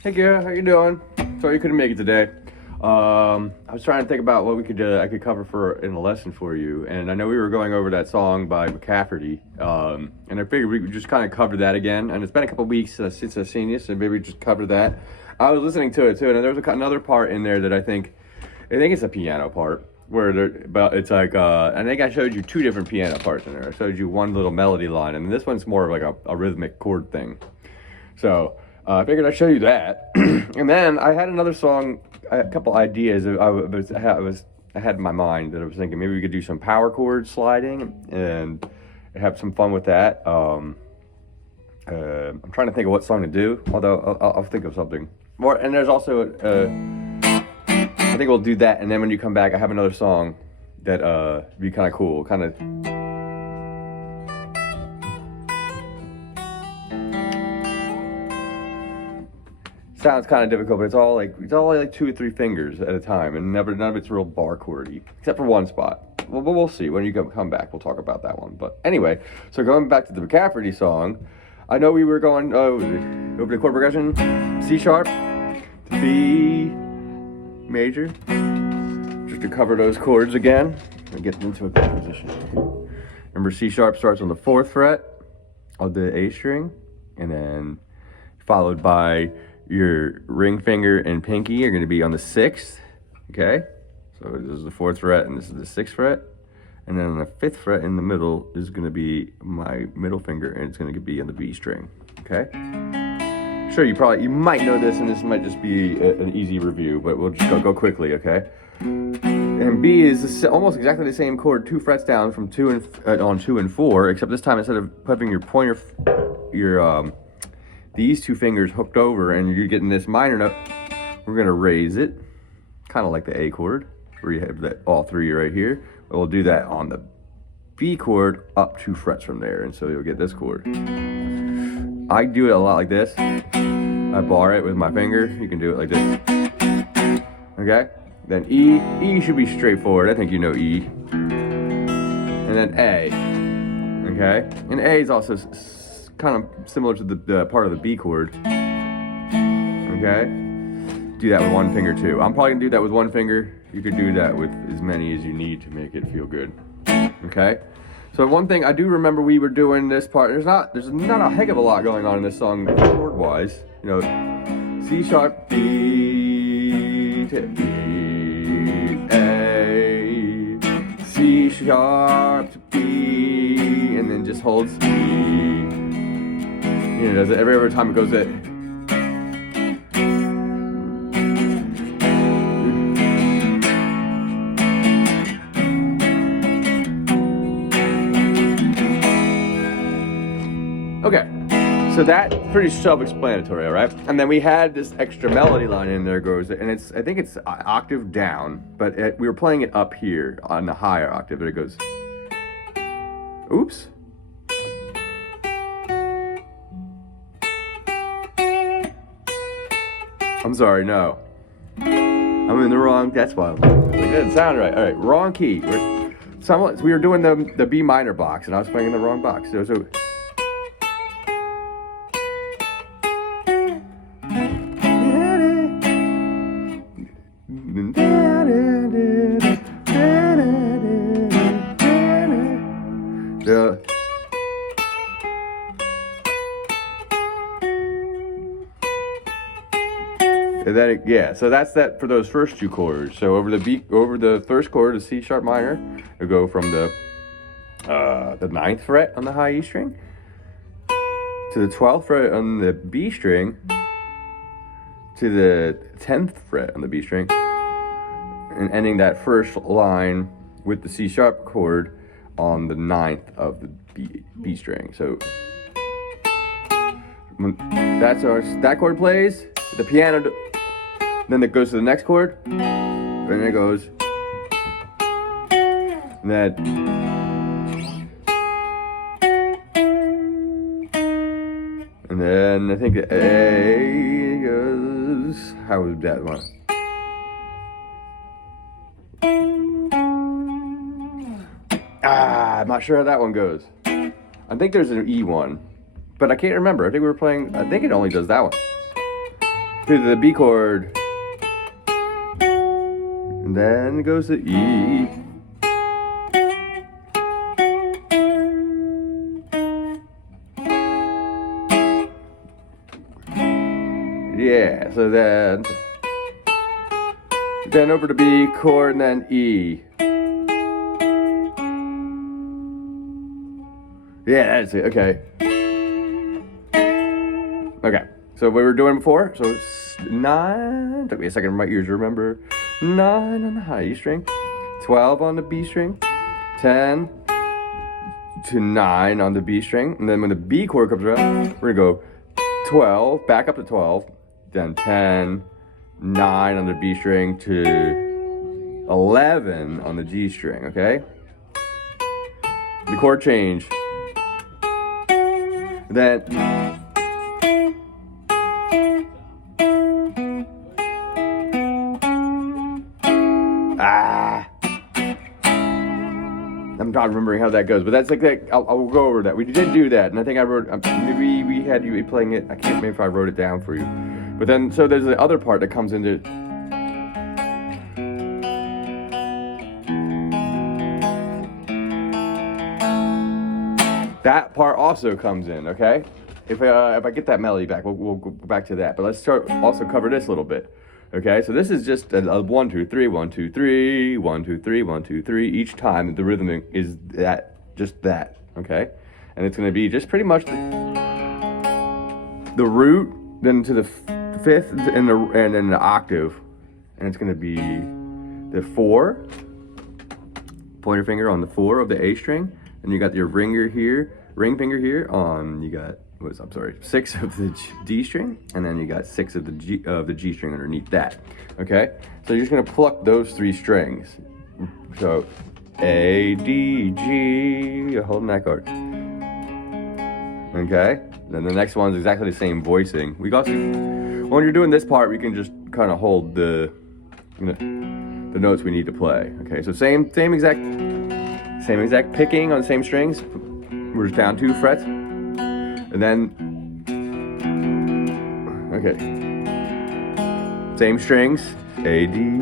Hey Keira, how you doing? Sorry you couldn't make it today. I was trying to think about what I could cover for in a lesson for you, and I know we were going over that song by McCaferty, and I figured we could just kind of cover that again. And it's been a couple weeks since I've seen you, so maybe we just cover that. I was listening to it too, and there was another part in there that I think it's a piano part where but it's like I think I showed you two different piano parts in there. I showed you one little melody line, and this one's more of like a rhythmic chord thing. So I figured I'd show you that. And then I had another song, a couple ideas I had in my mind that I was thinking maybe we could do some power chord sliding and have some fun with that. I'm trying to think of what song to do, although I'll think of something more. And there's also, I think we'll do that. And then when you come back, I have another song that be kind of cool, kind of. Sounds kind of difficult, but it's all like 2 or 3 fingers at a time, and none of it's real bar chordy, except for one spot. Well, we'll see when you come back. We'll talk about that one. But anyway, so going back to the McCaferty song, I know we were going over the chord progression: C sharp, to B major, just to cover those chords again and get into a good position. Remember, C sharp starts on the 4th fret of the A string, and then followed by your ring finger and pinky are going to be on the 6th, okay? So this is the 4th fret, and this is the 6th fret. And then on the 5th fret in the middle is going to be my middle finger, and it's going to be on the B string, okay? Sure, you might know this, and this might just be an easy review, but we'll just go quickly, okay? And B is almost exactly the same chord, 2 frets down from 2 on 2 and 4, except this time instead of putting your pointer, these 2 fingers hooked over and you're getting this minor note, we're gonna raise it, kind of like the A chord, where you have that all 3 right here. We'll do that on the B chord up 2 frets from there, and so you'll get this chord. I do it a lot like this. I bar it with my finger. You can do it like this. Okay? Then E should be straightforward. I think you know E. And then A. Okay? And A is also kind of similar to the part of the B chord. Okay? Do that with one finger too. I'm probably gonna do that with one finger. You could do that with as many as you need to make it feel good. Okay? So one thing I do remember we were doing this part, there's not a heck of a lot going on in this song chord wise. You know, C sharp, B to E, A, C sharp to B, and then just holds E. You know, does it every time it goes it. Okay, so that's pretty self-explanatory, all right? And then we had this extra melody line in there goes, and I think it's octave down, but we were playing it up here on the higher octave, but it goes, oops. I'm sorry, no. I'm in the wrong, that's why it didn't sound right. All right, wrong key. We were doing the B minor box, and I was playing in the wrong box. So and then so that's that for those first 2 chords. So over the first chord, the C sharp minor, it'll go from the 9th fret on the high E string to the 12th fret on the B string to the 10th fret on the B string, and ending that first line with the C sharp chord on the 9th of the B string. So when that chord plays, the piano. Then it goes to the next chord, and then it goes, and then, I think the A goes, how was that one? I'm not sure how that one goes. I think there's an E one, but I can't remember. I think it only does that one. to the B chord. And then goes to E. Yeah, so then over to B chord and then E. Yeah, that's it. Okay. Okay. So we were doing before. So it's 9. Took me a second for my ears to remember. 9 on the high E string, 12 on the B string, 10 to 9 on the B string, and then when the B chord comes around, we're gonna go 12, back up to 12, then 10, 9 on the B string to 11 on the G string. Okay. The chord change. Then I'm not remembering how that goes, but that's like that. I'll go over that. We did do that, and I think I wrote. Maybe we had you playing it. I can't remember if I wrote it down for you. But then, so there's the other part that comes into. That part also comes in, okay? If I get that melody back, we'll go back to that. But let's also cover this a little bit, okay? So this is just a 1, 2, 3, 1, 2, 3, 1, 2, 3, 1, 2, 3. Each time the rhythm is just that, okay? And it's gonna be just pretty much the root, then to the fifth, and then the octave, and it's gonna be the 4. Pointer finger on the 4 of the A string, and you got your ring finger here on. You got 6 of the D string, and then you got 6 of the G string underneath that. Okay, so you're just gonna pluck those 3 strings. So A, D, G. You're holding that chord. Okay, then the next one's exactly the same voicing. When you're doing this part, we can just kind of hold the notes we need to play. Okay, so same exact picking on the same strings. We're just down 2 frets, and then same strings, A, D.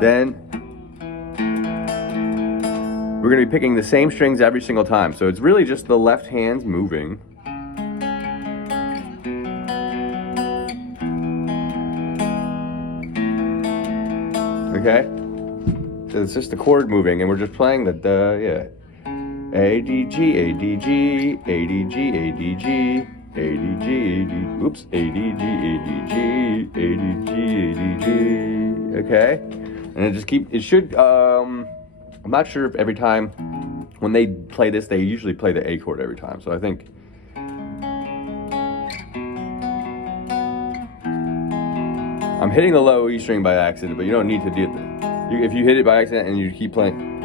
Then we're gonna be picking the same strings every single time. So it's really just the left hand's moving. Okay, so it's just the chord moving, and we're just playing A, D, G, A, D, G, A, D, G, A, D, G, A, D, G, A, D, oops, A, D, G, A, D, G, A, D, G, A, D, G, okay? And it should, I'm not sure if every time, when they play this, they usually play the A chord every time, so I think, I'm hitting the low E string by accident, but you don't need to do it. If you hit it by accident and you keep playing,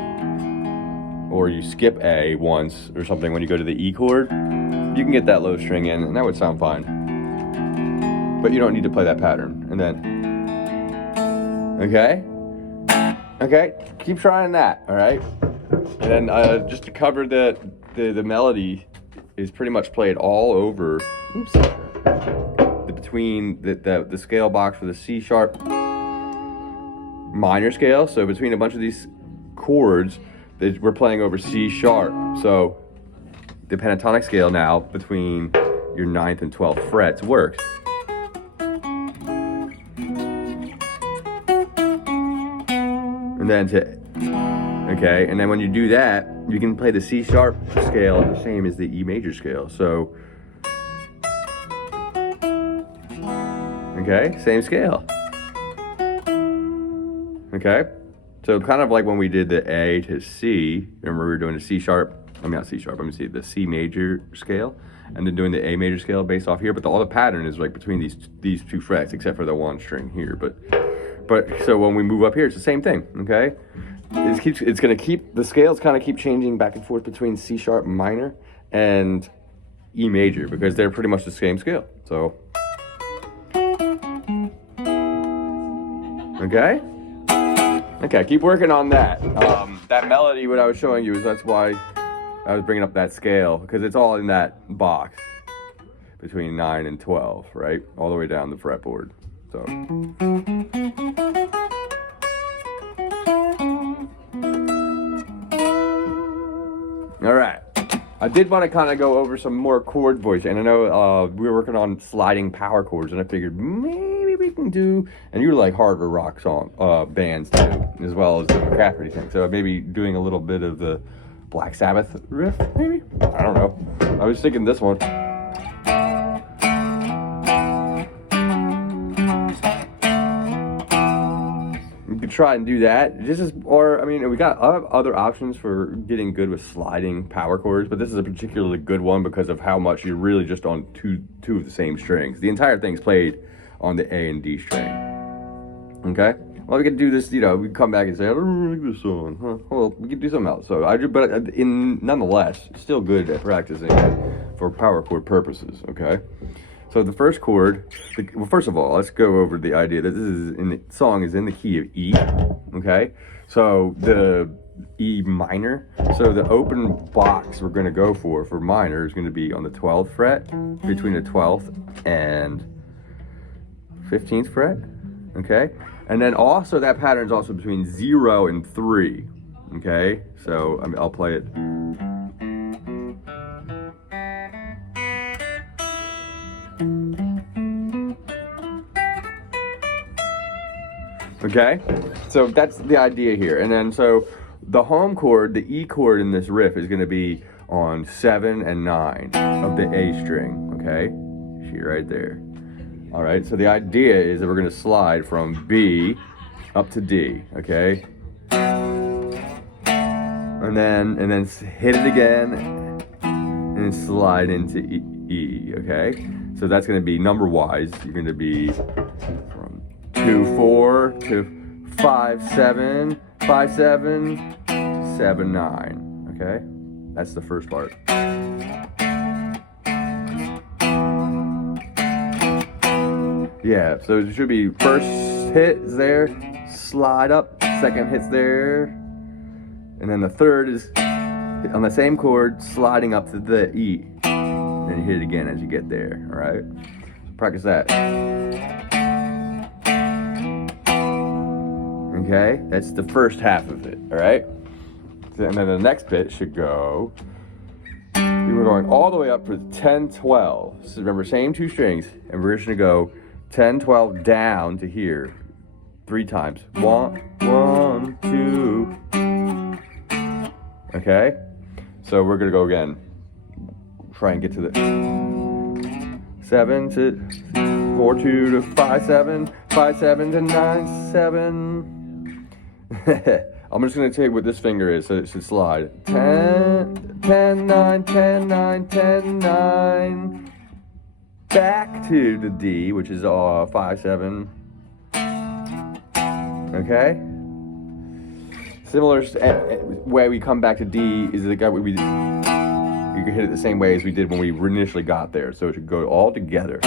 or you skip A once or something when you go to the E chord, you can get that low string in, and that would sound fine. But you don't need to play that pattern. And then, okay, keep trying that, all right? And then just to cover the melody is pretty much played all over. Oops. Between the scale box for the C sharp minor scale, so between a bunch of these chords, we're playing over C sharp. So the pentatonic scale now between your 9th and 12th frets works. And then and then when you do that, you can play the C sharp scale the same as the E major scale. So okay, same scale. Okay, so kind of like when we did the A to C, remember we were doing the C sharp, not C sharp, the C major scale, and then doing the A major scale based off here, but all the pattern is like between these 2 frets, except for the 1 string here. But so when we move up here, it's the same thing, okay? It's gonna keep, the scales kind of keep changing back and forth between C sharp minor and E major, because they're pretty much the same scale, so. Okay, keep working on that. That melody, what I was showing you, that's why I was bringing up that scale, because it's all in that box. between 9 and 12, right? All the way down the fretboard. So. All right. I did want to kind of go over some more chord voice, and I know we were working on sliding power chords, and I figured maybe we can do, and you like harder rock song bands too, as well as the McCaferty thing. So maybe doing a little bit of the Black Sabbath riff, maybe? I don't know. I was thinking this one. You could try and do that. Or I mean, we got other options for getting good with sliding power chords, but this is a particularly good one because of how much you're really just on two of the same strings. The entire thing's played on the A and D string. Okay? Well, we could do this, we can come back and say, I don't really like this song. Huh? Well, we could do something else. So but nonetheless, still good at practicing for power chord purposes, okay? So the first chord, well, first of all, let's go over the idea that the song is in the key of E, okay? So the E minor, so the open box we're gonna go for minor is gonna be on the 12th fret, between the 12th and 15th fret, okay? And then also that pattern is also between 0 and 3, okay? So I'll play it. Okay, so that's the idea here. And then so the home chord, the E chord in this riff is going to be on 7 and 9 of the A string, okay? See right there. All right, so the idea is that we're going to slide from B up to D, okay? And then hit it again and slide into E, okay? So that's going to be number wise. You're going to be from 2-4 to 5-7, 5-7, 7-9, okay? That's the first part. Yeah, so it should be first hit is there, slide up, second hit's there, and then the third is on the same chord, sliding up to the E. And then you hit it again as you get there, all right? So practice that. Okay, that's the first half of it, all right? And then the next bit should go, we're going all the way up for 10-12. So remember, same two strings, and we're just gonna go 10-12 down to here 3 times. 1, 1, 2. Okay, so we're gonna go again. Try and get to the 7 to 4, 2 to 5, 7, 5, 7 to 9, 7. I'm just gonna take what this finger is, so it should slide. 10, 10, 9, 10, 9, 10, 9. Back to the D, which is 5, 7. Okay. Similar way we come back to D is the guy you can hit it the same way as we did when we initially got there. So it should go all together.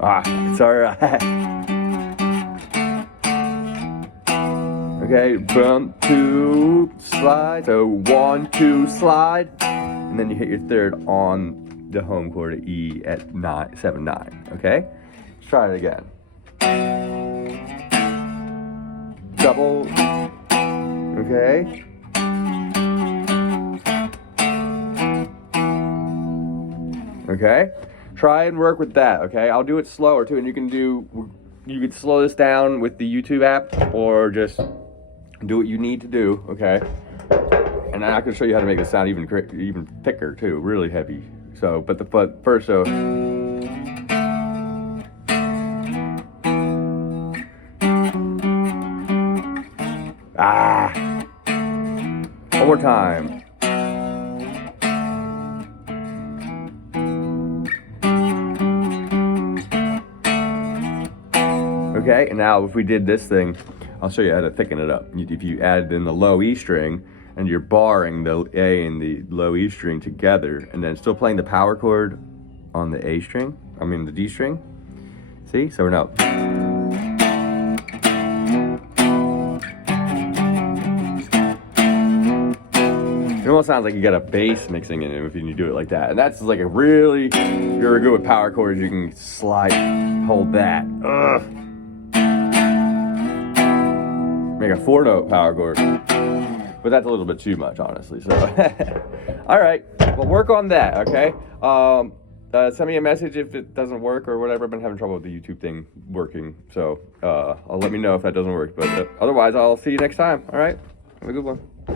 It's alright. Okay, boom, 2, slide. So 1, 2, slide, and then you hit your third on the home chord of E at 7, 9. Okay, let's try it again. Double. Okay. Okay. Try and work with that, okay? I'll do it slower too, and you could slow this down with the YouTube app, or just do what you need to do, okay? And I can show you how to make it sound even thicker too, really heavy. So, but first, so. One more time. Okay, and now if we did this thing, I'll show you how to thicken it up. If you added in the low E string, and you're barring the A and the low E string together, and then still playing the power chord on the A string, the D string. See, so we're now. sounds like you got a bass mixing in it if you do it like that. And that's like a really, if you're good with power chords, you can slide, hold that. Ugh. Make a 4-note power chord. But that's a little bit too much, honestly. So, all right, well, work on that, okay? Send me a message if it doesn't work or whatever. I've been having trouble with the YouTube thing working. So, I'll let me know if that doesn't work. But otherwise, I'll see you next time, all right? Have a good one.